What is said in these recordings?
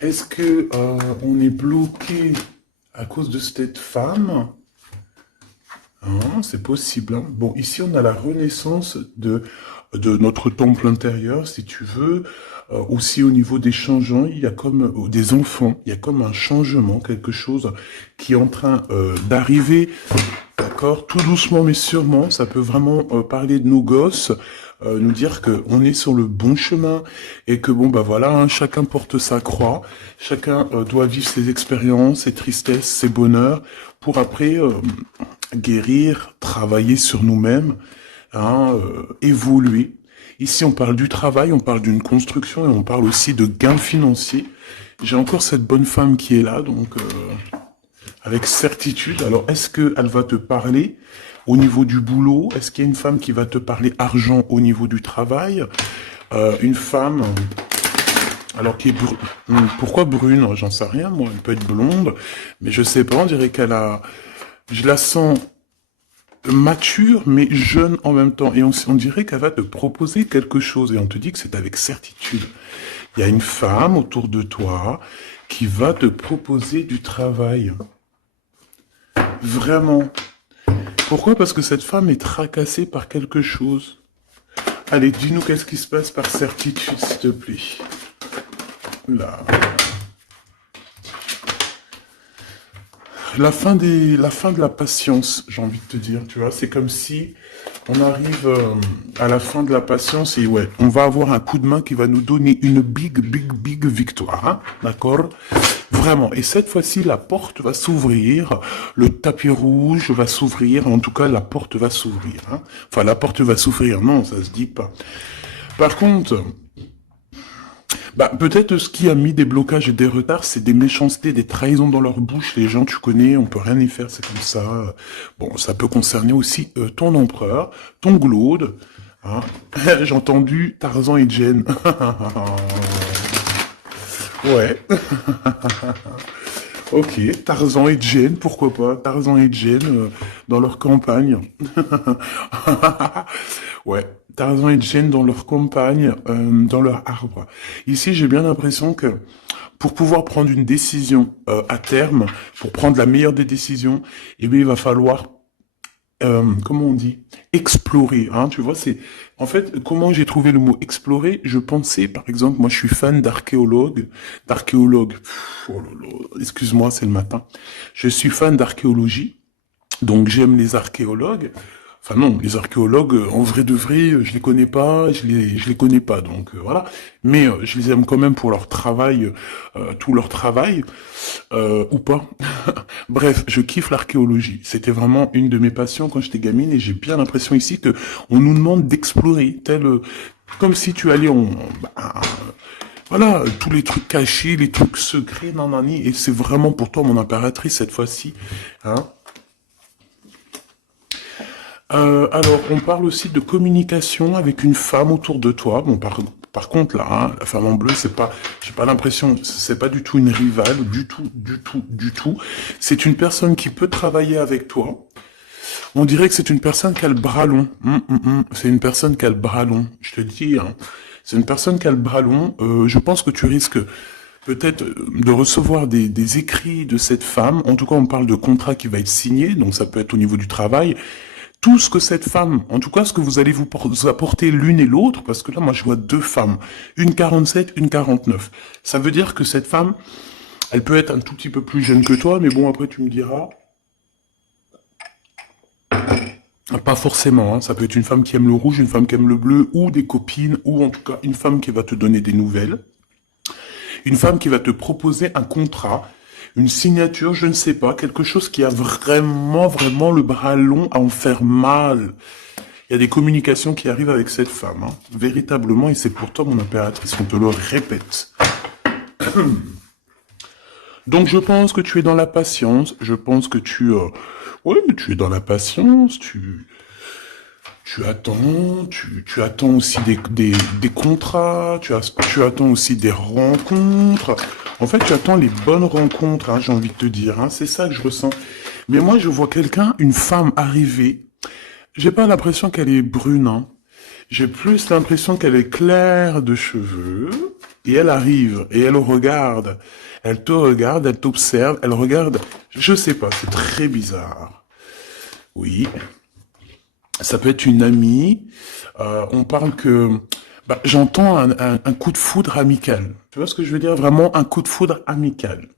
Est-ce que on est bloqué à cause de cette femme? Hein, c'est possible, hein. Bon, ici, on a la renaissance de notre temple intérieur, si tu veux. Aussi, au niveau des changements, il y a comme des enfants, il y a comme un changement, quelque chose qui est en train d'arriver. D'accord, tout doucement mais sûrement, ça peut vraiment parler de nos gosses, nous dire que on est sur le bon chemin et que bon bah voilà, hein, chacun porte sa croix, chacun doit vivre ses expériences, ses tristesses, ses bonheurs, pour après guérir, travailler sur nous-mêmes, hein, évoluer. Ici, on parle du travail, on parle d'une construction et on parle aussi de gains financiers. J'ai encore cette bonne femme qui est là, donc avec certitude. Alors, est-ce qu'elle va te parler au niveau du boulot? Est-ce qu'il y a une femme qui va te parler argent au niveau du travail? Une femme, alors qui est pourquoi brune? J'en sais rien, moi. Elle peut être blonde, mais je sais pas. On dirait qu'elle a, je la sens mature mais jeune en même temps. Et on dirait qu'elle va te proposer quelque chose. Et on te dit que c'est avec certitude. Il y a une femme autour de toi qui va te proposer du travail. Vraiment. Pourquoi? Parce que cette femme est tracassée par quelque chose. Allez, dis-nous qu'est-ce qui se passe par certitude, s'il te plaît. Là. La fin de la patience, j'ai envie de te dire, tu vois, c'est comme si on arrive à la fin de la patience et ouais, on va avoir un coup de main qui va nous donner une big victoire, hein, d'accord? Vraiment. Et cette fois-ci, la porte va s'ouvrir, le tapis rouge va s'ouvrir, en tout cas, la porte va s'ouvrir, hein. Enfin, la porte va s'ouvrir, non, ça se dit pas. Par contre, bah, peut-être ce qui a mis des blocages et des retards, c'est des méchancetés, des trahisons dans leur bouche. Les gens, tu connais, on peut rien y faire, c'est comme ça. Bon, ça peut concerner aussi ton empereur, ton glaude. Hein. J'ai entendu Tarzan et Jane. Ouais. Ok, Tarzan et Jane, pourquoi pas? Tarzan et Jane dans leur campagne. Ouais, Tarzan et Jane dans leur campagne, dans leur arbre. Ici, j'ai bien l'impression que pour pouvoir prendre une décision à terme, pour prendre la meilleure des décisions, eh bien, il va falloir, comment on dit, explorer. Hein, tu vois, c'est en fait comment j'ai trouvé le mot explorer. Je pensais, par exemple, moi, je suis fan d'archéologue. Oh là là, excuse-moi, c'est le matin. Je suis fan d'archéologie. Donc j'aime les archéologues. Enfin non, les archéologues, en vrai de vrai, je les connais pas, je les connais pas, donc voilà. Mais je les aime quand même pour leur travail, tout leur travail, ou pas. Bref, je kiffe l'archéologie. C'était vraiment une de mes passions quand j'étais gamine, et j'ai bien l'impression ici que on nous demande d'explorer, tel comme si tu allais bah, voilà, tous les trucs cachés, les trucs secrets, nanani, et c'est vraiment pour toi mon impératrice cette fois-ci, hein. Alors, on parle aussi de communication avec une femme autour de toi. Bon, par contre, là, hein, la femme en bleu, c'est pas, j'ai pas l'impression, c'est pas du tout une rivale, du tout. C'est une personne qui peut travailler avec toi. On dirait que c'est une personne qui a le bras long. C'est une personne qui a le bras long. Je te le dis, hein. C'est une personne qui a le bras long. Je pense que tu risques peut-être de recevoir des écrits de cette femme. En tout cas, on parle de contrat qui va être signé, donc ça peut être au niveau du travail. Tout ce que cette femme, en tout cas ce que vous allez vous apporter l'une et l'autre, parce que là moi je vois deux femmes, une 47, une 49. Ça veut dire que cette femme, elle peut être un tout petit peu plus jeune que toi, mais bon après tu me diras, pas forcément, hein. Ça peut être une femme qui aime le rouge, une femme qui aime le bleu, ou des copines, ou en tout cas une femme qui va te donner des nouvelles, une femme qui va te proposer un contrat, une signature, je ne sais pas, quelque chose qui a vraiment le bras long à en faire mal. Il y a des communications qui arrivent avec cette femme, hein, véritablement, et c'est pour toi mon impératrice, on te le répète. Donc je pense que tu es dans la patience, je pense que ouais, mais tu es dans la patience, tu attends aussi des contrats, tu attends aussi des rencontres. En fait, tu attends les bonnes rencontres, hein, j'ai envie de te dire, hein, c'est ça que je ressens. Mais moi, je vois quelqu'un, une femme arriver. J'ai pas l'impression qu'elle est brune, hein. J'ai plus l'impression qu'elle est claire de cheveux. et elle arrive, et elle te regarde, elle t'observe, elle regarde, je sais pas, c'est très bizarre. Oui, ça peut être une amie, on parle que, bah, j'entends un coup de foudre amical. Tu vois ce que je veux dire? Vraiment un coup de foudre amical.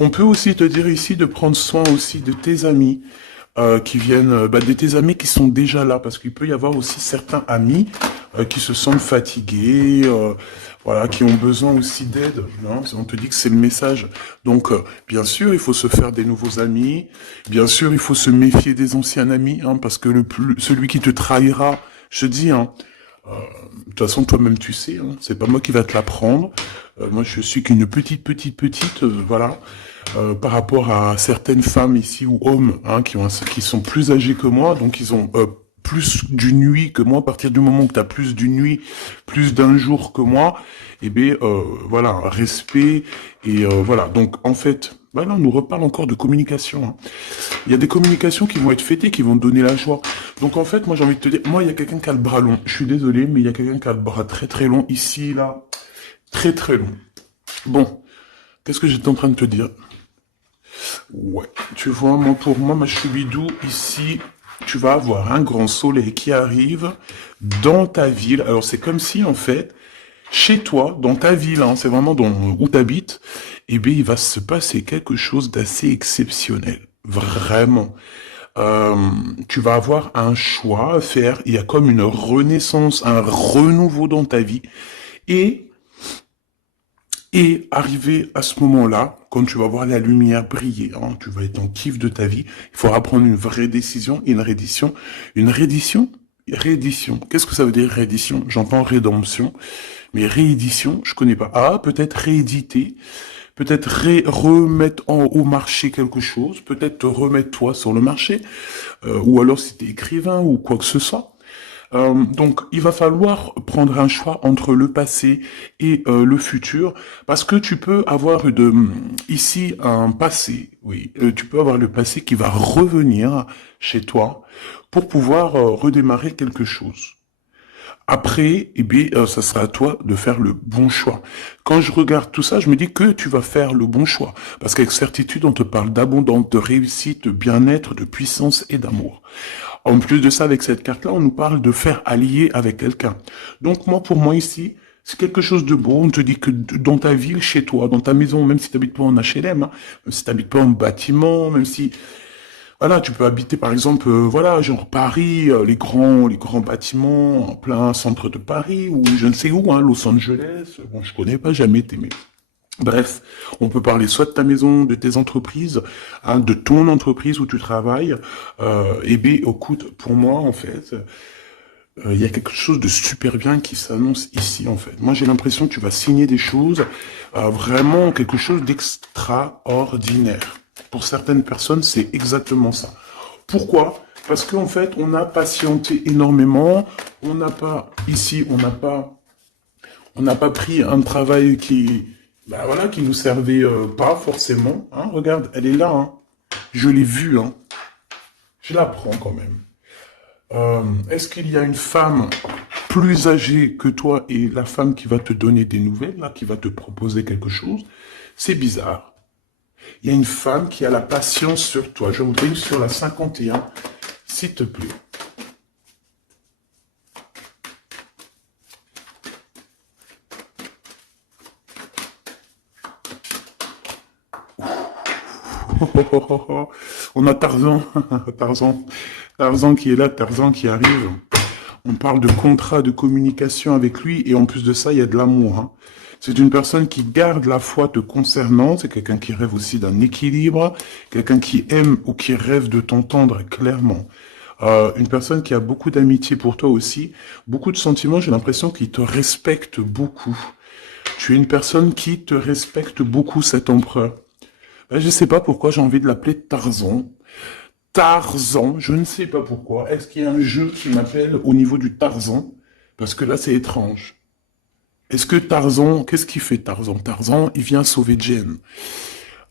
On peut aussi te dire ici de prendre soin aussi de tes amis qui viennent, bah, de tes amis qui sont déjà là, parce qu'il peut y avoir aussi certains amis qui se sentent fatigués, voilà, qui ont besoin aussi d'aide. Hein. On te dit que c'est le message. Donc, bien sûr, il faut se faire des nouveaux amis. Bien sûr, il faut se méfier des anciens amis, hein, parce que celui qui te trahira, je te dis, hein, de toute façon, toi-même, tu sais, hein, c'est pas moi qui va te l'apprendre. Moi, je suis qu'une petite, voilà, par rapport à certaines femmes ici ou hommes, hein, qui sont plus âgés que moi, donc ils ont plus d'une nuit que moi. À partir du moment que tu as plus d'une nuit, plus d'un jour que moi, eh bien, voilà, respect et voilà. Donc, en fait, bah là, on nous reparle encore de communication. Hein. Il y a des communications qui vont être fêtées, qui vont te donner la joie. Donc en fait, moi j'ai envie de te dire, moi il y a quelqu'un qui a le bras long. Je suis désolé, mais il y a quelqu'un qui a le bras très très long ici, là, très très long. Bon, qu'est-ce que j'étais en train de te dire? Ouais, tu vois, moi pour moi, ma choubidou, ici, tu vas avoir un grand soleil qui arrive dans ta ville. Alors c'est comme si en fait, chez toi, dans ta ville, hein, c'est vraiment où tu habites, eh bien il va se passer quelque chose d'assez exceptionnel. Vraiment. Euh, Tu vas avoir un choix à faire. Il y a comme une renaissance, un renouveau dans ta vie. Et, et arrivé à ce moment-là, quand tu vas voir la lumière briller, hein, tu vas être en kiff de ta vie, il faudra prendre une vraie décision et une reddition. Une reddition? Réédition. Qu'est-ce que ça veut dire réédition? J'entends rédemption, mais réédition, je connais pas. Ah, peut-être rééditer, peut-être remettre au marché quelque chose, peut-être te remettre toi sur le marché, ou alors si t'es écrivain ou quoi que ce soit. Donc, il va falloir prendre un choix entre le passé et le futur, parce que tu peux avoir ici un passé, oui, tu peux avoir le passé qui va revenir chez toi pour pouvoir redémarrer quelque chose. Après, eh bien, ça sera à toi de faire le bon choix. Quand je regarde tout ça, je me dis que tu vas faire le bon choix. Parce qu'avec certitude, on te parle d'abondance, de réussite, de bien-être, de puissance et d'amour. En plus de ça, avec cette carte-là, on nous parle de faire allier avec quelqu'un. Donc moi, pour moi ici, c'est quelque chose de beau. On te dit que dans ta ville, chez toi, dans ta maison, même si tu n'habites pas en HLM, hein, même si tu n'habites pas en bâtiment, même si voilà, tu peux habiter par exemple, voilà, genre Paris, les grands bâtiments en plein centre de Paris ou je ne sais où, hein, Los Angeles. Bon, je connais pas, jamais été, mais bref, on peut parler soit de ta maison, de tes entreprises, hein, de ton entreprise où tu travailles. Et bien, écoute, pour moi, en fait, il y a quelque chose de super bien qui s'annonce ici, en fait. Moi, j'ai l'impression que tu vas signer des choses, vraiment quelque chose d'extraordinaire. Pour certaines personnes, c'est exactement ça. Pourquoi? Parce qu'en fait, on a patienté énormément. On n'a pas, ici, on n'a pas pris un travail qui, bah voilà, qui nous servait pas forcément. Hein. Regarde, elle est là. Hein. Je l'ai vue. Hein. Je la prends quand même. Est-ce qu'il y a une femme plus âgée que toi et la femme qui va te donner des nouvelles, là, qui va te proposer quelque chose? C'est bizarre. Il y a une femme qui a la patience sur toi. Je voudrais sur la 51, s'il te plaît. On a Tarzan, Tarzan, Tarzan qui est là, Tarzan qui arrive. On parle de contrat de communication avec lui et en plus de ça, il y a de l'amour. Hein. C'est une personne qui garde la foi te concernant, c'est quelqu'un qui rêve aussi d'un équilibre, quelqu'un qui aime ou qui rêve de t'entendre clairement. Une personne qui a beaucoup d'amitié pour toi aussi, beaucoup de sentiments, j'ai l'impression qu'il te respecte beaucoup. Tu es une personne qui te respecte beaucoup, cet empereur. Ben, je sais pas pourquoi j'ai envie de l'appeler Tarzan. Tarzan, je ne sais pas pourquoi. Est-ce qu'il y a un jeu qui m'appelle au niveau du Tarzan? Parce que là, c'est étrange. Est-ce que Tarzan, qu'est-ce qu'il fait Tarzan? Tarzan, il vient sauver Jen.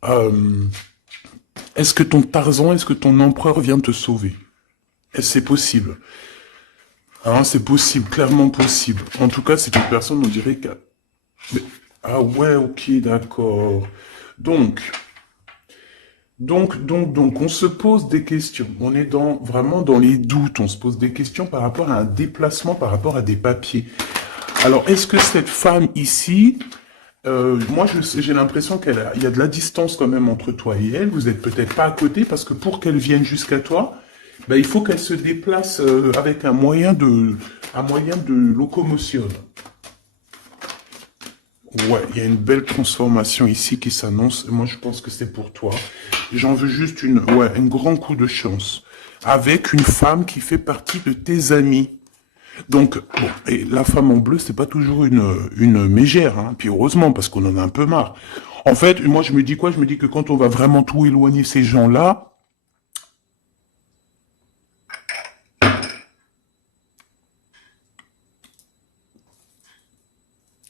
Euh, est-ce que ton Tarzan, est-ce que ton empereur vient te sauver? Est-ce que c'est possible? Hein, c'est possible, clairement possible. En tout cas, c'est une personne, on dirait que... Mais- Ah ouais, ok, d'accord. Donc, on se pose des questions. On est vraiment dans les doutes. On se pose des questions par rapport à un déplacement, par rapport à des papiers. Alors, est-ce que cette femme ici, moi, j'ai l'impression il y a de la distance quand même entre toi et elle. Vous êtes peut-être pas à côté parce que pour qu'elle vienne jusqu'à toi, ben, il faut qu'elle se déplace avec un moyen de locomotion. Ouais, il y a une belle transformation ici qui s'annonce. Moi, je pense que c'est pour toi. J'en veux juste un grand coup de chance. Avec une femme qui fait partie de tes amis. Donc, bon, et la femme en bleu, c'est pas toujours une mégère, hein. Puis heureusement, parce qu'on en a un peu marre. En fait, moi, je me dis quoi? Je me dis que quand on va vraiment tout éloigner ces gens-là,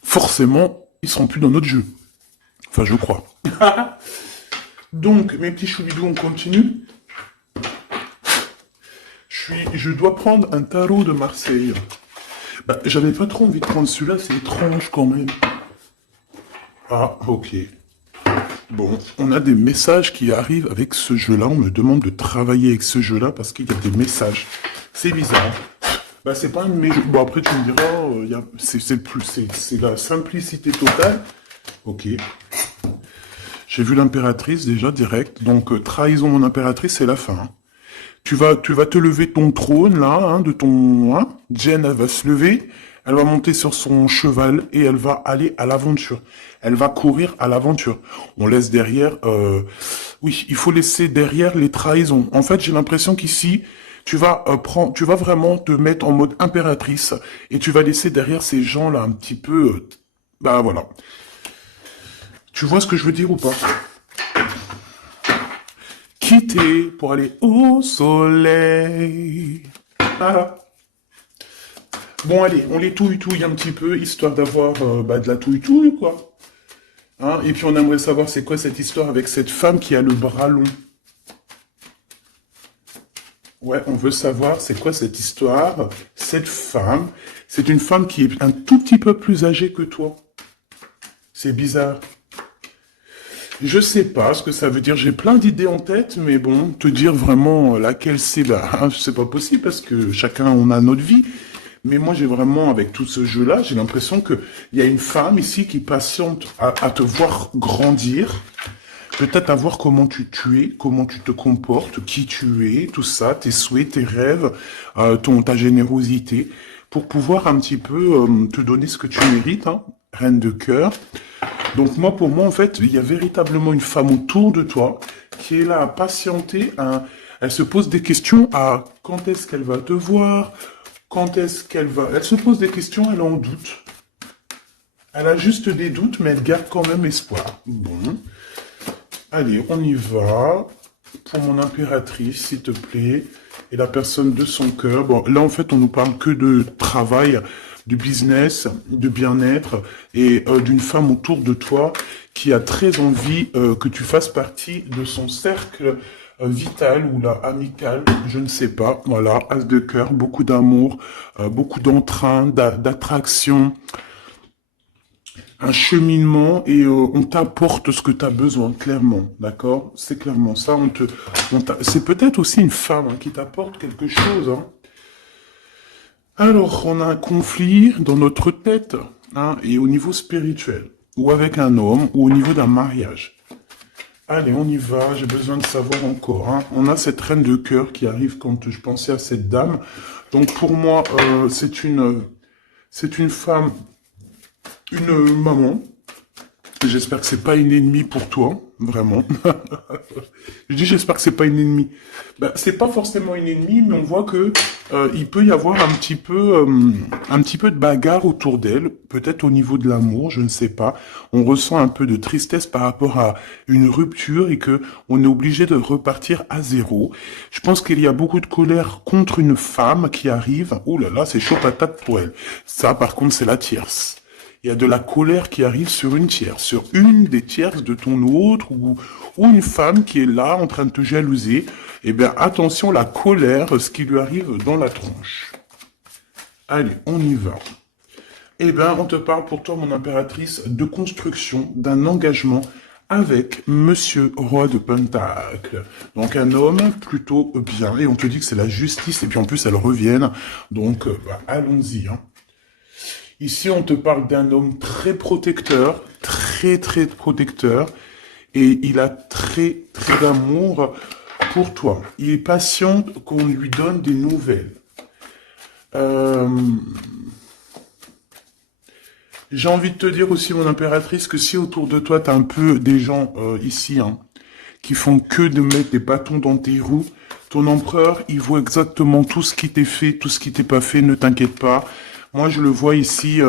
forcément, ils seront plus dans notre jeu. Enfin, je crois. Donc, mes petits choubidous, on continue. Je dois prendre un tarot de Marseille. Bah, j'avais pas trop envie de prendre celui-là, c'est étrange quand même. Ah, ok. Bon, on a des messages qui arrivent avec ce jeu-là. On me demande de travailler avec ce jeu-là parce qu'il y a des messages. C'est bizarre. Bah, c'est pas un de mes jeux. Bon, après, tu me diras, c'est la simplicité totale. Ok. J'ai vu l'impératrice déjà direct. Donc, trahison mon impératrice, c'est la fin, hein. Tu vas te lever de ton trône, là, hein, de ton... Hein. Jen, elle va se lever, elle va monter sur son cheval et elle va aller à l'aventure. Elle va courir à l'aventure. On laisse derrière... Oui, il faut laisser derrière les trahisons. En fait, j'ai l'impression qu'ici, tu vas vraiment te mettre en mode impératrice et tu vas laisser derrière ces gens-là un petit peu... bah voilà. Tu vois ce que je veux dire ou pas? Quitter pour aller au soleil. Ah. Bon, allez, on les touille-touille un petit peu, histoire d'avoir de la touille-touille, quoi. Hein, et puis on aimerait savoir c'est quoi cette histoire avec cette femme qui a le bras long. Ouais, on veut savoir c'est quoi cette histoire. Cette femme, c'est une femme qui est un tout petit peu plus âgée que toi. C'est bizarre. Je sais pas ce que ça veut dire. J'ai plein d'idées en tête, mais bon, te dire vraiment laquelle c'est, bah, c'est pas possible parce que chacun on a notre vie. Mais moi, j'ai vraiment, avec tout ce jeu-là, j'ai l'impression que il y a une femme ici qui patiente à te voir grandir, peut-être à voir comment tu es, comment tu te comportes, qui tu es, tout ça, tes souhaits, tes rêves, ta générosité, pour pouvoir un petit peu te donner ce que tu mérites, hein, reine de cœur. Donc moi, pour moi, en fait, il y a véritablement une femme autour de toi qui est là à patienter. Elle se pose des questions à quand est-ce qu'elle va te voir, quand est-ce qu'elle va... Elle se pose des questions, elle en doute. Elle a juste des doutes, mais elle garde quand même espoir. Bon. Allez, on y va. Pour mon impératrice, s'il te plaît. Et la personne de son cœur. Bon, là, en fait, on nous parle que de travail, du business, de bien-être et d'une femme autour de toi qui a très envie que tu fasses partie de son cercle vital ou là amical, je ne sais pas. Voilà, as de cœur, beaucoup d'amour, beaucoup d'entrain, d'attraction, un cheminement et on t'apporte ce que tu as besoin, clairement, d'accord? C'est clairement ça. C'est peut-être aussi une femme hein, qui t'apporte quelque chose. Hein. Alors, on a un conflit dans notre tête hein, et au niveau spirituel, ou avec un homme, ou au niveau d'un mariage. Allez, on y va, j'ai besoin de savoir encore. Hein. On a cette reine de cœur qui arrive quand je pensais à cette dame. Donc pour moi, c'est une femme, une maman. J'espère que c'est pas une ennemie pour toi, vraiment. Je dis j'espère que c'est pas une ennemie. Ben, c'est pas forcément une ennemie, mais on voit que il peut y avoir un petit peu de bagarre autour d'elle, peut-être au niveau de l'amour, je ne sais pas. On ressent un peu de tristesse par rapport à une rupture et que on est obligé de repartir à zéro. Je pense qu'il y a beaucoup de colère contre une femme qui arrive. Ouh là là, c'est chaud patate pour elle. Ça, par contre, c'est la tierce. Il y a de la colère qui arrive sur une tierce, sur une des tierces de ton autre, ou une femme qui est là en train de te jalouser. Eh bien, attention, la colère, ce qui lui arrive dans la tronche. Allez, on y va. Eh bien, on te parle pour toi, mon impératrice, de construction, d'un engagement avec Monsieur Roi de Pentacle. Donc un homme plutôt bien, et on te dit que c'est la justice, et puis en plus elles reviennent, donc allons-y. Hein. Ici, on te parle d'un homme très protecteur, très protecteur, et il a très d'amour pour toi. Il est patient qu'on lui donne des nouvelles. J'ai envie de te dire aussi, mon impératrice, que si autour de toi, t'as un peu des gens ici, hein, qui font que de mettre des bâtons dans tes roues, ton empereur, il voit exactement tout ce qui t'est fait, tout ce qui t'est pas fait, ne t'inquiète pas. Moi, je le vois ici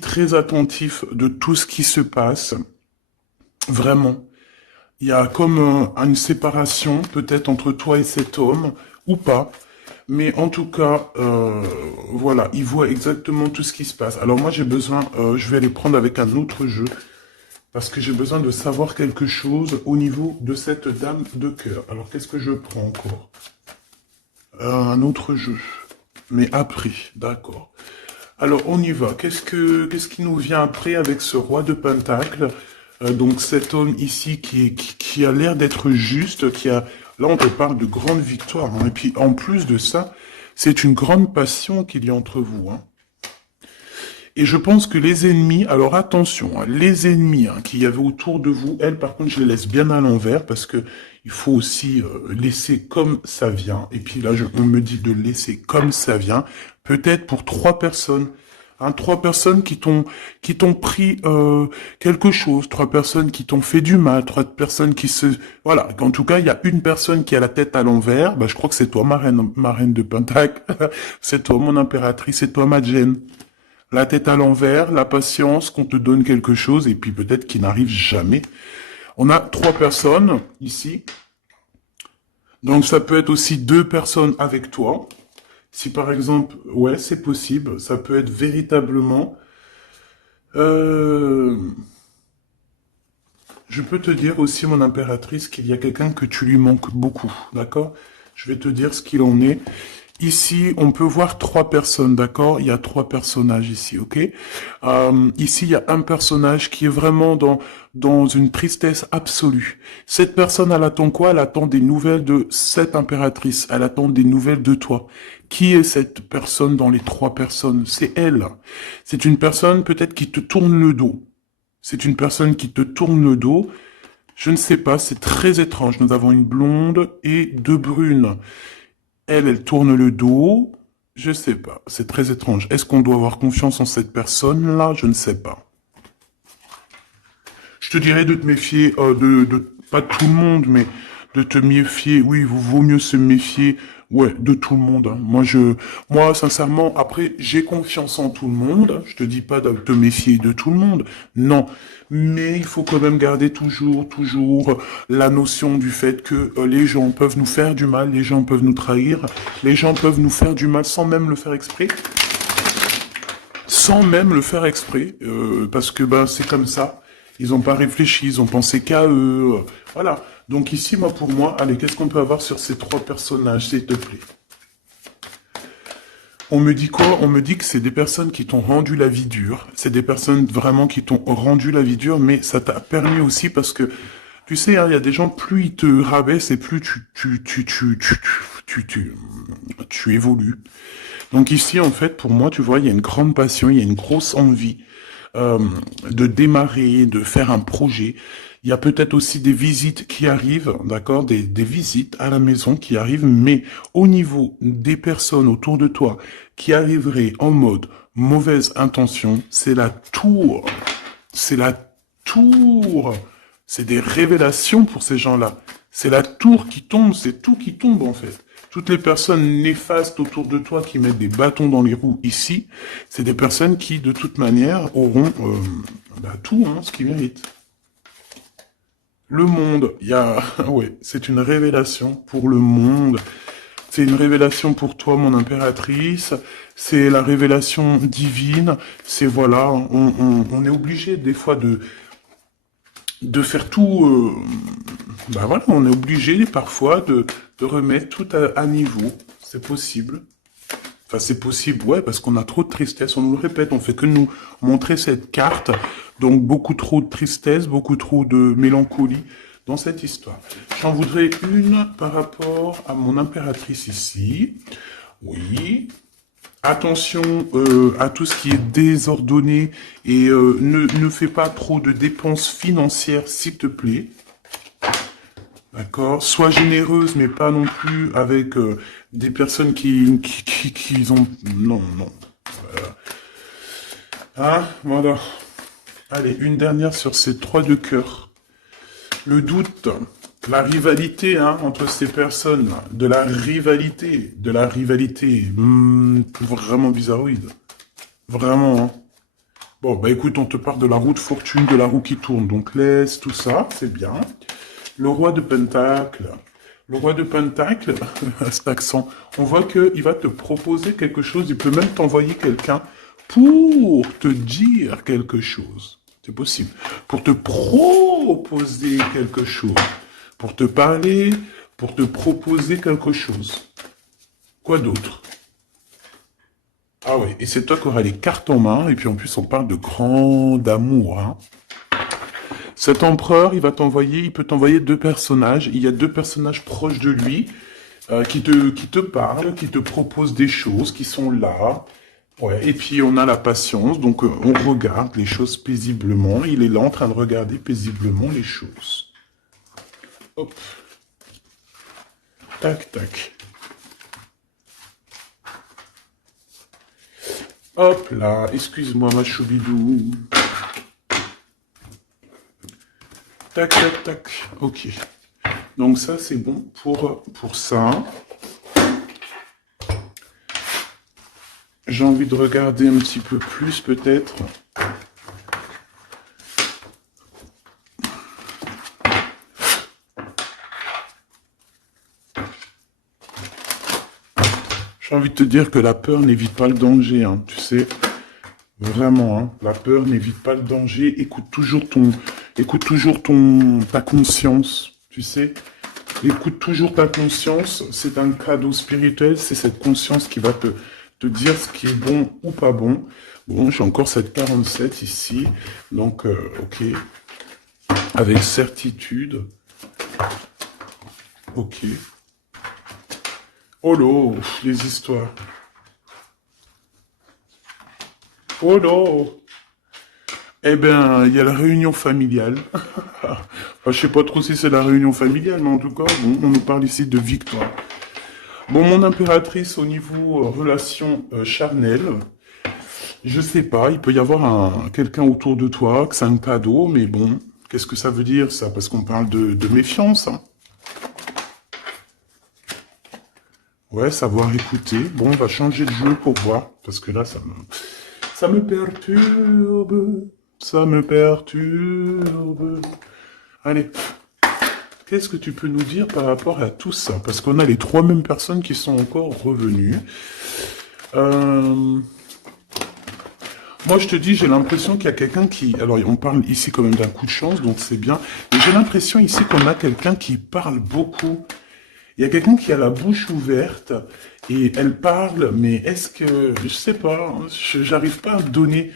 très attentif de tout ce qui se passe. Vraiment. Il y a comme une séparation, peut-être, entre toi et cet homme, ou pas. Mais en tout cas, voilà, il voit exactement tout ce qui se passe. Alors moi, j'ai besoin, je vais aller prendre avec un autre jeu, parce que j'ai besoin de savoir quelque chose au niveau de cette dame de cœur. Alors, qu'est-ce que je prends encore? Un autre jeu. Mais après, d'accord. Alors, on y va. Qu'est-ce qui nous vient après avec ce roi de Pentacle? Donc, cet homme ici qui a l'air d'être juste, là, on te parle de grande victoire. Hein. Et puis, en plus de ça, c'est une grande passion qu'il y a entre vous. Hein. Et je pense que les ennemis, alors attention, hein, les ennemis hein, qu'il y avait autour de vous, elles, par contre, je les laisse bien à l'envers parce que il faut aussi laisser comme ça vient. Et puis là, on me dit de laisser comme ça vient. Peut-être pour 3 personnes. Hein, 3 personnes qui t'ont pris quelque chose, 3 personnes qui t'ont fait du mal, 3 personnes qui se... Voilà, en tout cas, il y a une personne qui a la tête à l'envers, bah, je crois que c'est toi, ma reine de Pentacle, c'est toi, mon impératrice, c'est toi, ma Jane. La tête à l'envers, la patience, qu'on te donne quelque chose, et puis peut-être qu'il n'arrive jamais. On a 3 personnes, ici. Donc ça peut être aussi 2 personnes avec toi. Si par exemple, ouais, c'est possible, ça peut être véritablement... je peux te dire aussi, mon impératrice, qu'il y a quelqu'un que tu lui manques beaucoup, d'accord? Je vais te dire ce qu'il en est. Ici, on peut voir 3 personnes, d'accord? Il y a 3 personnages ici, ok? Ici, il y a un personnage qui est vraiment dans une tristesse absolue. Cette personne, elle attend quoi? Elle attend des nouvelles de cette impératrice. Elle attend des nouvelles de toi. Qui est cette personne dans les 3 personnes? C'est elle. C'est une personne peut-être qui te tourne le dos. C'est une personne qui te tourne le dos. Je ne sais pas, c'est très étrange. Nous avons une blonde et 2 brunes. Elle tourne le dos. Je sais pas. C'est très étrange. Est-ce qu'on doit avoir confiance en cette personne-là? Je ne sais pas. Je te dirais de te méfier, pas de tout le monde, mais de te méfier. Oui, il vaut mieux se méfier, ouais, de tout le monde. Hein. Moi, sincèrement, après, j'ai confiance en tout le monde. Je te dis pas de te méfier de tout le monde. Non. Mais il faut quand même garder toujours la notion du fait que les gens peuvent nous faire du mal, les gens peuvent nous trahir, les gens peuvent nous faire du mal sans même le faire exprès. Sans même le faire exprès, parce que ben c'est comme ça. Ils n'ont pas réfléchi, ils ont pensé qu'à eux. Voilà. Donc ici, pour moi, allez, qu'est-ce qu'on peut avoir sur ces 3 personnages, s'il te plaît? On me dit quoi? On me dit que c'est des personnes qui t'ont rendu la vie dure. C'est des personnes vraiment qui t'ont rendu la vie dure, mais ça t'a permis aussi parce que, tu sais, hein, il y a des gens, plus ils te rabaissent et plus tu évolues. Donc ici, en fait, pour moi, tu vois, il y a une grande passion, il y a une grosse envie de démarrer, de faire un projet. Il y a peut-être aussi des visites qui arrivent, d'accord, des visites à la maison qui arrivent, mais au niveau des personnes autour de toi qui arriveraient en mode mauvaise intention, c'est la tour. C'est la tour. C'est des révélations pour ces gens-là. C'est la tour qui tombe, c'est tout qui tombe en fait. Toutes les personnes néfastes autour de toi qui mettent des bâtons dans les roues ici, c'est des personnes qui, de toute manière, auront tout, hein, ce qu'ils méritent. Le monde, ouais, c'est une révélation pour le monde. C'est une révélation pour toi, mon impératrice. C'est la révélation divine. C'est voilà, on est obligé des fois de faire tout. Voilà, on est obligé parfois de remettre tout à niveau. C'est possible. Enfin, c'est possible, ouais, parce qu'on a trop de tristesse. On nous le répète, on fait que nous montrer cette carte. Donc, beaucoup trop de tristesse, beaucoup trop de mélancolie dans cette histoire. J'en voudrais une par rapport à mon impératrice ici. Oui. Attention à tout ce qui est désordonné et ne fais pas trop de dépenses financières, s'il te plaît. D'accord. Sois généreuse, mais pas non plus avec des personnes qui ont... Non, non. Hein, voilà. Allez, une dernière sur ces 3 de cœur. Le doute, la rivalité entre ces personnes, de la rivalité, vraiment bizarroïde. Vraiment, hein. Bon, bah écoute, on te parle de la roue de fortune, de la roue qui tourne, donc laisse tout ça, c'est bien. Le roi de Pentacle. Le roi de Pentacle, à cet accent, on voit qu'il va te proposer quelque chose, il peut même t'envoyer quelqu'un pour te dire quelque chose. C'est possible. Pour te proposer quelque chose. Pour te parler, pour te proposer quelque chose. Quoi d'autre? Ah oui, et c'est toi qui auras les cartes en main, et puis en plus on parle de grand amour, hein. Cet empereur, il peut t'envoyer 2 personnages. Il y a 2 personnages proches de lui qui te parlent, qui te proposent des choses, qui sont là. Ouais. Et puis on a la patience, donc on regarde les choses paisiblement. Il est là en train de regarder paisiblement les choses. Hop. Tac, tac. Hop là, excuse-moi ma choubidou. Tac, tac, tac. Ok. Donc ça, c'est bon pour ça. J'ai envie de regarder un petit peu plus, peut-être. J'ai envie de te dire que la peur n'évite pas le danger, hein, tu sais. Vraiment, hein, la peur n'évite pas le danger. Écoute toujours ta conscience, tu sais. Écoute toujours ta conscience. C'est un cadeau spirituel. C'est cette conscience qui va te dire ce qui est bon ou pas bon. Bon, j'ai encore cette 47 ici. Donc, ok. Avec certitude. Ok. Oh là, les histoires. Oh là. Eh ben, il y a la réunion familiale. Enfin, je sais pas trop si c'est la réunion familiale, mais en tout cas, bon, on nous parle ici de victoire. Bon, mon impératrice, au niveau relation charnelle, je sais pas, il peut y avoir quelqu'un autour de toi, que c'est un cadeau, mais bon, qu'est-ce que ça veut dire, ça? Parce qu'on parle de méfiance, hein. Ouais, savoir écouter. Bon, on va changer de jeu pour voir, parce que là, ça me perturbe. Ça me perturbe. Allez, qu'est-ce que tu peux nous dire par rapport à tout ça? Parce qu'on a les 3 mêmes personnes qui sont encore revenues. Moi, je te dis, j'ai l'impression qu'il y a quelqu'un qui... Alors, on parle ici quand même d'un coup de chance, donc c'est bien. Mais j'ai l'impression ici qu'on a quelqu'un qui parle beaucoup. Il y a quelqu'un qui a la bouche ouverte et elle parle, mais est-ce que... Je sais pas, j'arrive pas à donner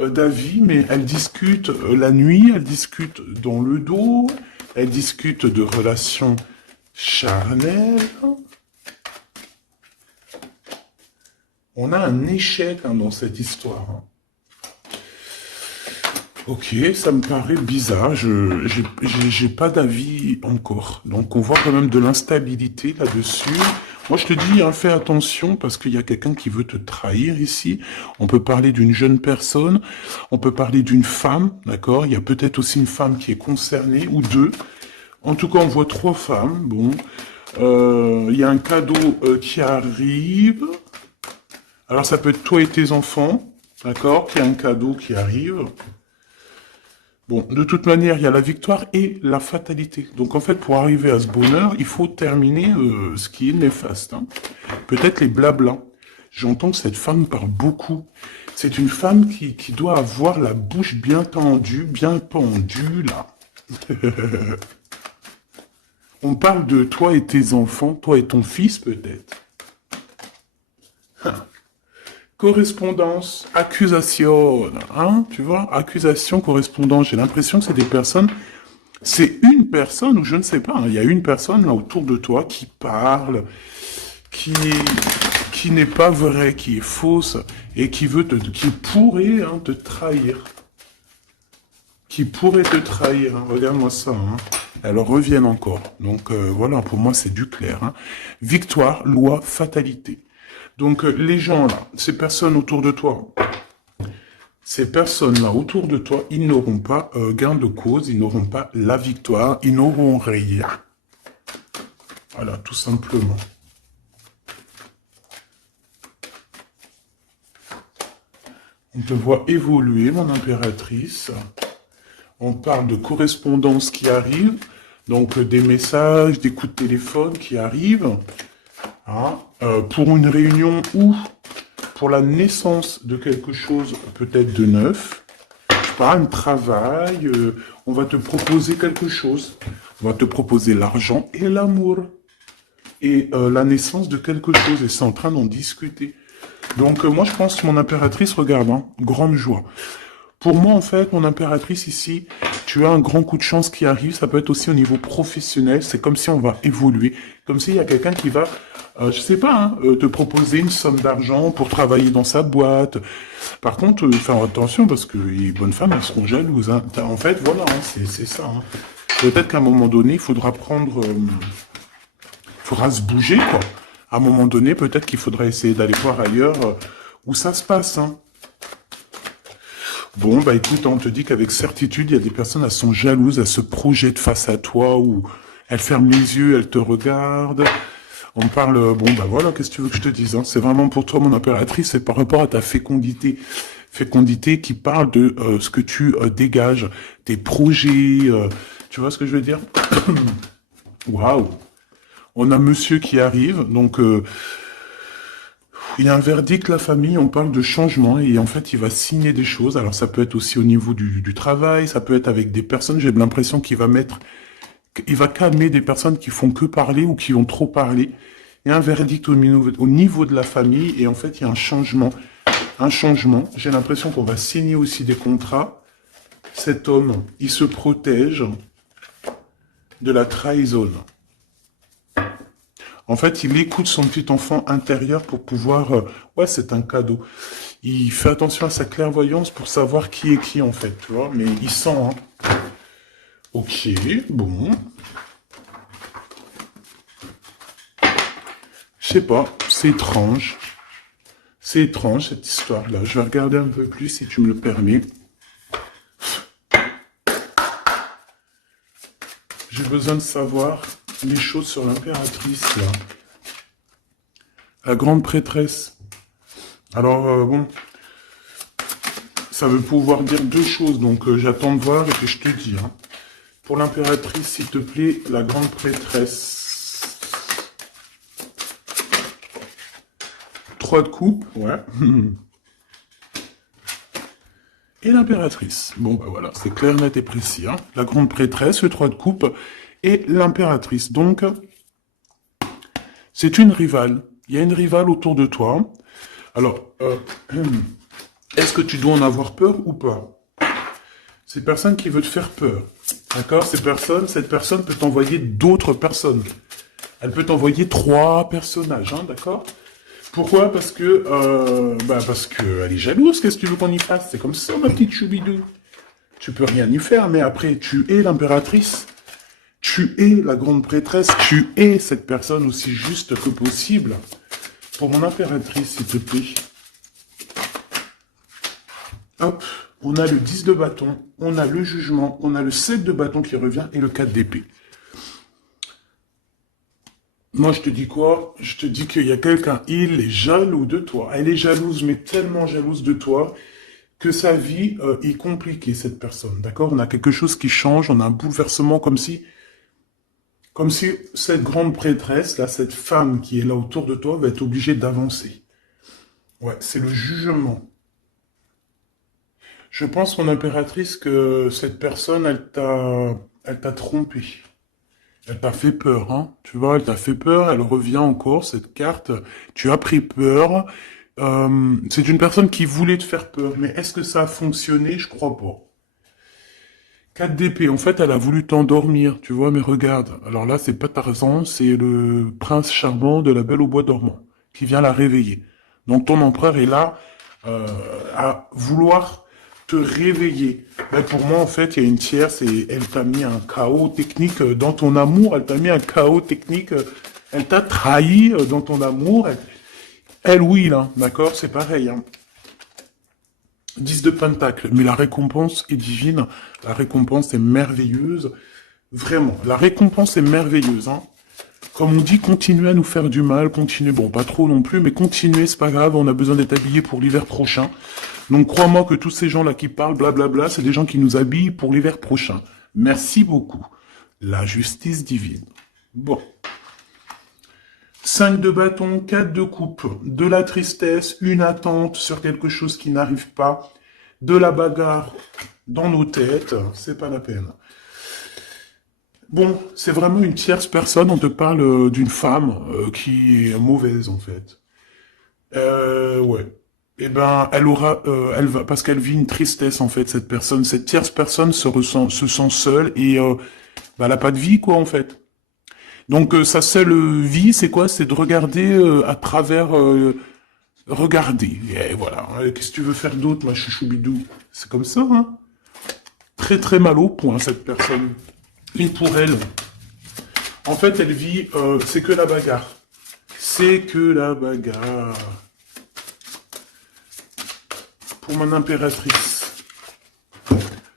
d'avis, mais elle discute la nuit, elle discute dans le dos, elle discute de relations charnelles. On a un échec dans cette histoire. Ok, ça me paraît bizarre, j'ai pas d'avis encore. Donc on voit quand même de l'instabilité là-dessus. Moi je te dis, hein, fais attention parce qu'il y a quelqu'un qui veut te trahir ici. On peut parler d'une jeune personne, on peut parler d'une femme, d'accord? Il y a peut-être aussi une femme qui est concernée, ou 2. En tout cas, on voit 3 femmes, bon. Il y a un cadeau qui arrive. Alors ça peut être toi et tes enfants, d'accord? Qu'il y a un cadeau qui arrive. Bon, de toute manière, il y a la victoire et la fatalité. Donc, en fait, pour arriver à ce bonheur, il faut terminer ce qui est néfaste, hein. Peut-être les blablas. J'entends que cette femme parle beaucoup. C'est une femme qui doit avoir la bouche bien tendue, bien pendue, là. On parle de toi et tes enfants, toi et ton fils, peut-être. Correspondance, accusation, hein, tu vois, accusation, correspondance. J'ai l'impression que c'est des personnes, c'est une personne, ou je ne sais pas, hein, il y a une personne là autour de toi qui parle, qui, qui n'est pas vraie, qui est fausse, et qui pourrait hein, te trahir. Qui pourrait te trahir, hein. Regarde-moi ça, hein. Elles reviennent encore. Donc voilà, pour moi c'est du clair, hein. Victoire, loi, fatalité. Donc les gens là, ces personnes autour de toi, ces personnes-là autour de toi, ils n'auront pas gain de cause, ils n'auront pas la victoire, ils n'auront rien. Voilà, tout simplement. On te voit évoluer, mon impératrice. On parle de correspondance qui arrive, donc des messages, des coups de téléphone qui arrivent, hein, pour une réunion ou pour la naissance de quelque chose peut-être de neuf. Pas un travail, on va te proposer quelque chose. On va te proposer l'argent et l'amour. Et la naissance de quelque chose, et c'est en train d'en discuter. Donc moi je pense que mon impératrice, regarde, hein, grande joie. Pour moi, en fait, mon impératrice ici, tu as un grand coup de chance qui arrive. Ça peut être aussi au niveau professionnel. C'est comme si on va évoluer. Comme s'il y a quelqu'un qui va, je sais pas, hein, te proposer une somme d'argent pour travailler dans sa boîte. Par contre, faire attention parce que les bonnes femmes, elles seront jalouses. Hein. En fait, voilà, hein, c'est ça. Hein. Peut-être qu'à un moment donné, il faudra prendre... il faudra se bouger, quoi. À un moment donné, peut-être qu'il faudra essayer d'aller voir ailleurs où ça se passe, hein. Bon, bah écoute, on te dit qu'avec certitude, il y a des personnes, elles sont jalouses, elles se projettent face à toi, ou elles ferment les yeux, elles te regardent. On parle, bon, bah voilà, qu'est-ce que tu veux que je te dise, hein. C'est vraiment pour toi, mon impératrice, c'est par rapport à ta fécondité. Fécondité qui parle de ce que tu dégages, tes projets, tu vois ce que je veux dire? Waouh! On a monsieur qui arrive, donc... il y a un verdict, la famille, on parle de changement et en fait, il va signer des choses. Alors, ça peut être aussi au niveau du travail, ça peut être avec des personnes. J'ai l'impression qu'il va il va calmer des personnes qui font que parler ou qui ont trop parlé. Il y a un verdict au niveau de la famille et en fait, il y a un changement. Un changement. J'ai l'impression qu'on va signer aussi des contrats. Cet homme, il se protège de la trahison. En fait, il écoute son petit enfant intérieur pour pouvoir... ouais, c'est un cadeau. Il fait attention à sa clairvoyance pour savoir qui est qui, en fait, tu vois. Mais il sent, hein. Ok, bon. Je sais pas, c'est étrange. C'est étrange, cette histoire-là. Je vais regarder un peu plus, si tu me le permets. J'ai besoin de savoir les choses sur l'impératrice, là. La grande prêtresse. Alors, bon, ça veut pouvoir dire deux choses, donc j'attends de voir et puis je te dis. Hein. Pour l'impératrice, s'il te plaît, la grande prêtresse. 3 de coupe, ouais. Et l'impératrice. Bon, bah voilà, c'est clair, net et précis. Hein. La grande prêtresse, le 3 de coupe, et l'impératrice. Donc, c'est une rivale. Il y a une rivale autour de toi. Alors, est-ce que tu dois en avoir peur ou pas? C'est personne qui veut te faire peur. D'accord? Cette personne peut t'envoyer d'autres personnes. Elle peut t'envoyer 3 personnages, hein, d'accord? Pourquoi? Parce que elle est jalouse, qu'est-ce que tu veux qu'on y fasse? C'est comme ça, ma petite choubidou. Tu peux rien y faire, mais après, tu es l'impératrice. Tu es la grande prêtresse. Tu es cette personne aussi juste que possible. Pour mon impératrice, s'il te plaît. Hop, on a le 10 de bâton, on a le jugement, on a le 7 de bâton qui revient et le 4 d'épée. Moi, je te dis quoi? Je te dis qu'il y a quelqu'un, il est jaloux de toi. Elle est jalouse, mais tellement jalouse de toi que sa vie est compliquée, cette personne. D'accord? On a quelque chose qui change, on a un bouleversement comme si cette grande prêtresse, là, cette femme qui est là autour de toi, va être obligée d'avancer. Ouais, c'est le jugement. Je pense, mon impératrice, que cette personne, elle t'a trompé. Elle t'a fait peur, hein. Tu vois, elle t'a fait peur, elle revient encore, cette carte. Tu as pris peur. C'est une personne qui voulait te faire peur. Mais est-ce que ça a fonctionné? Je crois pas. 4 d'épée, en fait, elle a voulu t'endormir, tu vois, mais regarde. Alors là, c'est pas Tarzan, c'est le prince charmant de la Belle au bois dormant, qui vient la réveiller. Donc ton empereur est là à vouloir te réveiller. Ben, pour moi, en fait, il y a une tierce et elle t'a mis un chaos technique dans ton amour, elle t'a mis un chaos technique, elle t'a trahi dans ton amour. Elle, oui, là, d'accord, c'est pareil, hein. 10 de pentacle, mais la récompense est divine, la récompense est merveilleuse, vraiment, la récompense est merveilleuse, hein. Comme on dit, continuez à nous faire du mal, continuez, bon, pas trop non plus, mais continuez, c'est pas grave, on a besoin d'être habillés pour l'hiver prochain. Donc crois-moi que tous ces gens-là qui parlent, blablabla, c'est des gens qui nous habillent pour l'hiver prochain. Merci beaucoup. La justice divine. Bon. 5 de bâton, 4 de coupe, de la tristesse, une attente sur quelque chose qui n'arrive pas, de la bagarre dans nos têtes, c'est pas la peine. Bon, c'est vraiment une tierce personne, on te parle d'une femme qui est mauvaise en fait. Ouais. Eh ben, elle va, parce qu'elle vit une tristesse en fait, cette personne, cette tierce personne se sent seule et bah, elle a pas de vie quoi en fait. Donc sa seule vie, c'est quoi? C'est de regarder à travers, regarder. Et voilà. Qu'est-ce que tu veux faire d'autre, ma chouchoubidou? C'est comme ça, hein. Très très mal au point cette personne. Et pour elle, en fait, elle vit, c'est que la bagarre. C'est que la bagarre. Pour mon impératrice.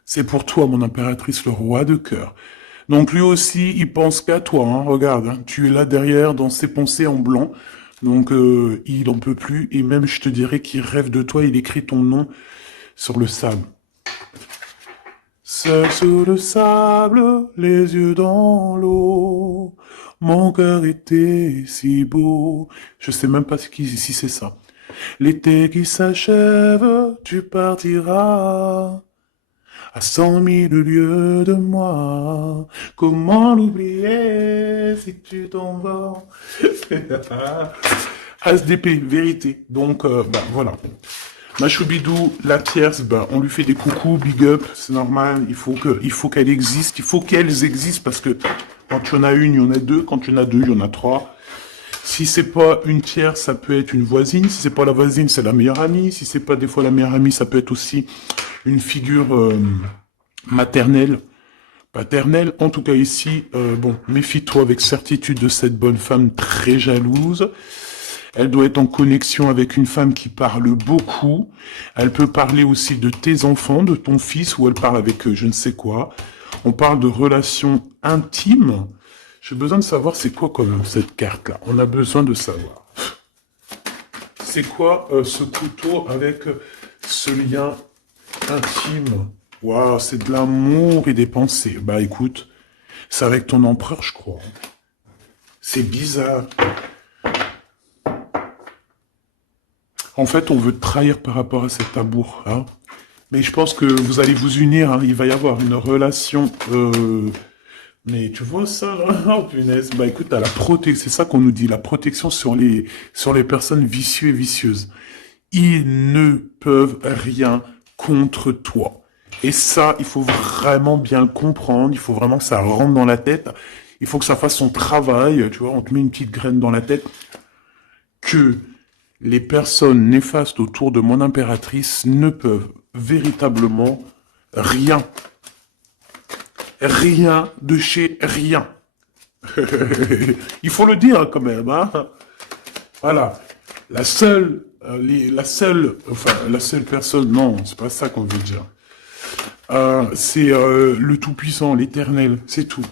C'est pour toi, mon impératrice, le roi de cœur. Donc lui aussi, il pense qu'à toi, hein. Regarde, hein, tu es là derrière dans ses pensées en blanc. Donc il en peut plus. Et même, je te dirais qu'il rêve de toi, il écrit ton nom sur le sable. Seul sur le sable, les yeux dans l'eau, mon cœur était si beau. Je sais même pas si c'est ça. L'été qui s'achève, tu partiras à 100 000 lieues de moi. Comment l'oublier si tu t'en vas? As d'épée, vérité. Donc, voilà. Machoubidou, la tierce, on lui fait des coucous, big up, c'est normal, il faut qu'elle existe, il faut qu'elles existent, parce que quand tu en as une, il y en a deux, quand tu en as deux, il y en a trois. Si c'est pas une tierce, ça peut être une voisine, si c'est pas la voisine, c'est la meilleure amie, si c'est pas des fois la meilleure amie, ça peut être aussi une figure maternelle, paternelle. En tout cas ici, bon, méfie-toi avec certitude de cette bonne femme très jalouse. Elle doit être en connexion avec une femme qui parle beaucoup. Elle peut parler aussi de tes enfants, de ton fils, ou elle parle avec je ne sais quoi. On parle de relations intimes. J'ai besoin de savoir c'est quoi quand même cette carte-là. On a besoin de savoir. C'est quoi ce couteau avec ce lien intime? Waouh, c'est de l'amour et des pensées. Bah écoute, c'est avec ton empereur, je crois. C'est bizarre. En fait, on veut te trahir par rapport à cet amour, hein. Mais je pense que vous allez vous unir, hein. Il va y avoir une relation... Mais tu vois ça, là? Oh, punaise. Bah écoute, t'as la protection, c'est ça qu'on nous dit, la protection sur les personnes vicieuses et vicieuses. Ils ne peuvent rien contre toi. Et ça, il faut vraiment bien le comprendre, il faut vraiment que ça rentre dans la tête, il faut que ça fasse son travail, tu vois, on te met une petite graine dans la tête, que les personnes néfastes autour de mon impératrice ne peuvent véritablement rien. Rien de chez rien. Il faut le dire quand même, hein. Voilà. La seule personne, non, c'est pas ça qu'on veut dire. C'est le Tout-Puissant, l'Éternel, c'est tout.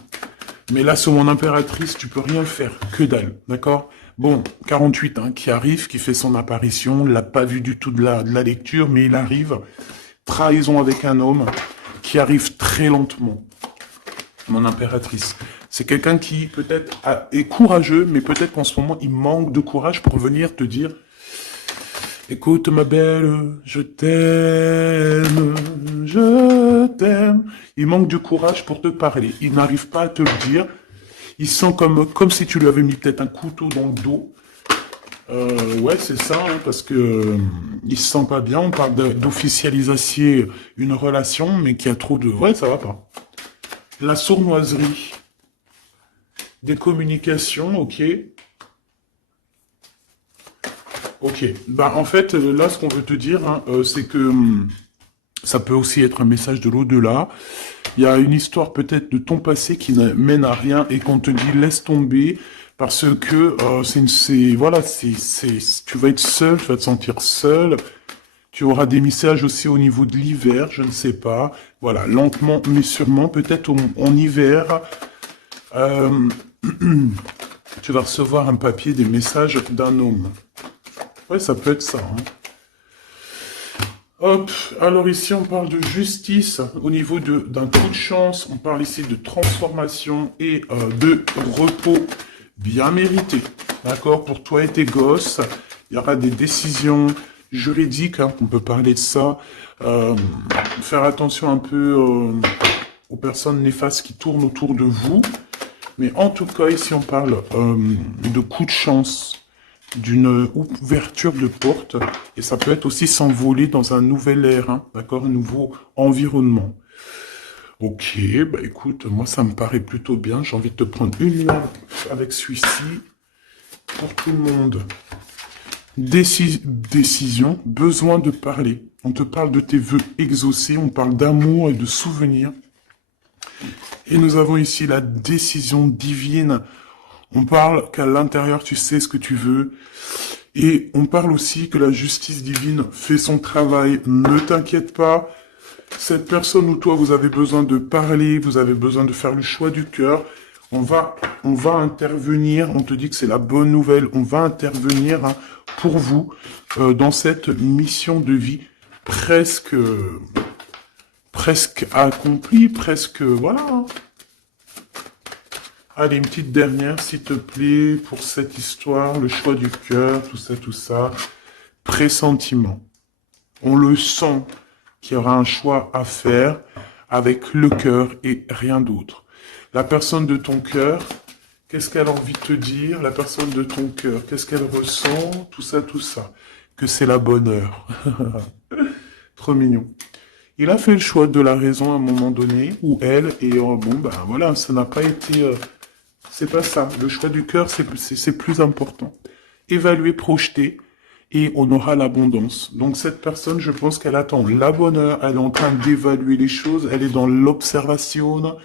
Mais là, sur mon impératrice, tu peux rien faire, que dalle, d'accord? Bon, 48, hein, qui arrive, qui fait son apparition, l'a pas vu du tout de la lecture, mais il arrive. Trahison avec un homme qui arrive très lentement. Mon impératrice. C'est quelqu'un qui peut-être est courageux, mais peut-être qu'en ce moment, il manque de courage pour venir te dire « Écoute ma belle, je t'aime, je t'aime. » Il manque de courage pour te parler. Il n'arrive pas à te le dire. Il sent comme si tu lui avais mis peut-être un couteau dans le dos. Ouais, c'est ça, hein, parce que il se sent pas bien. On parle d'officialiser une relation, mais qui a trop de... Ouais, ça va pas. La sournoiserie. Des communications, ok. Ok. Bah, en fait, là, ce qu'on veut te dire, hein, c'est que ça peut aussi être un message de l'au-delà. Il y a une histoire peut-être de ton passé qui ne mène à rien et qu'on te dit laisse tomber parce que tu vas être seul, tu vas te sentir seul. Tu auras des messages aussi au niveau de l'hiver, je ne sais pas. Voilà, lentement mais sûrement, peut-être en hiver, euh, tu vas recevoir un papier, des messages d'un homme. Ouais, ça peut être ça. Hein. Hop, alors ici on parle de justice au niveau d'un coup de chance, on parle ici de transformation et de repos bien mérité. D'accord, pour toi et tes gosses, il y aura des décisions juridiques, hein, on peut parler de ça. Faire attention un peu aux personnes néfastes qui tournent autour de vous. Mais en tout cas, ici on parle de coup de chance, d'une ouverture de porte, et ça peut être aussi s'envoler dans un nouvel air, hein, d'accord, un nouveau environnement. Ok, bah écoute, moi ça me paraît plutôt bien, j'ai envie de te prendre une lampe avec celui-ci, pour tout le monde. Décision, besoin de parler. On te parle de tes vœux exaucés, on parle d'amour et de souvenirs. Et nous avons ici la décision divine. On parle qu'à l'intérieur, tu sais ce que tu veux. Et on parle aussi que la justice divine fait son travail. Ne t'inquiète pas. Cette personne ou toi, vous avez besoin de parler, vous avez besoin de faire le choix du cœur. On va intervenir. On te dit que c'est la bonne nouvelle. On va intervenir hein, pour vous dans cette mission de vie presque accomplie, presque voilà. Hein. Allez, une petite dernière, s'il te plaît, pour cette histoire, le choix du cœur, tout ça, tout ça. Pressentiment. On le sent qu'il y aura un choix à faire avec le cœur et rien d'autre. La personne de ton cœur, qu'est-ce qu'elle a envie de te dire? La personne de ton cœur, qu'est-ce qu'elle ressent? Tout ça, tout ça. Que c'est la bonne heure. Trop mignon. Il a fait le choix de la raison à un moment donné, ou elle, et bon, ben voilà, ça n'a pas été... c'est pas ça. Le choix du cœur, c'est plus important. Évaluer, projeter, et on aura l'abondance. Donc cette personne, je pense qu'elle attend la bonne heure, elle est en train d'évaluer les choses, elle est dans l'observation,